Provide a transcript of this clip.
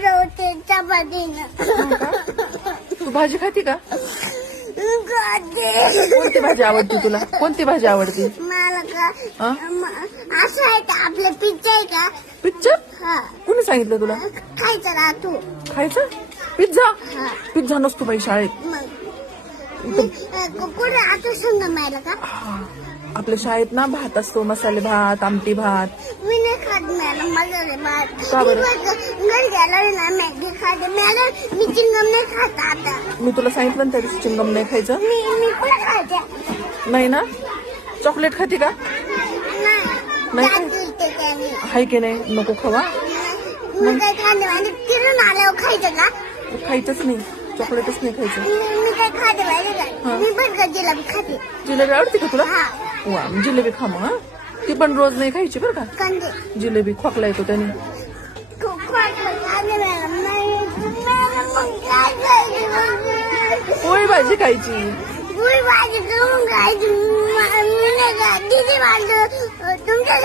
जेवते चपातीनं. तू भाजी खाती का? खाते. कोणती भाजी आवडते तुला? कोणती भाजी आवडते? मला का हा? असं आहे का आपलं पिझ्झा आहे का? पिक्चर? हा कोणी सांगितलं तुला खायचं राहतो. खायचं? पिझ्झा? हा पिझ्झा नसतो बाई शाळेत. मग कुठे आता सांगा मला का? आपल्या शाळेत ना भात असतो, मसाले भात, आमटी भात. मी नाही खात मॅडम, माझं रे भात. का बरं? घरी गेला ना मॅगी खाते मॅडम. मी चिंगम नाही खात आता. मी तुला सांगितलं ना त्या दिवशी चिंगम नाही खायचं. मी पण खाते. नाही ना? चॉकलेट खाती का? नाही का? दिलते त्याने. हाय की नाही? नको खावा. मी काय खाते म्हणजे फिरून आल्यावर खायचं का? खायचंच नाही, चॉकलेटच नाही खायचं. मी काय खाते माहिती हा. का? मी पण जिलेबी खाते. जिलेबी आवडते का तुला? हा वा, जिलेबी खा मग. हा? ती पण रोज नाही खायची बरं का. कंदे जिलेबी खोकला येतो त्याने. पोळी भाजी खायची. भाजी करून खायची. मी नाही का दीदी माझं तुमच्या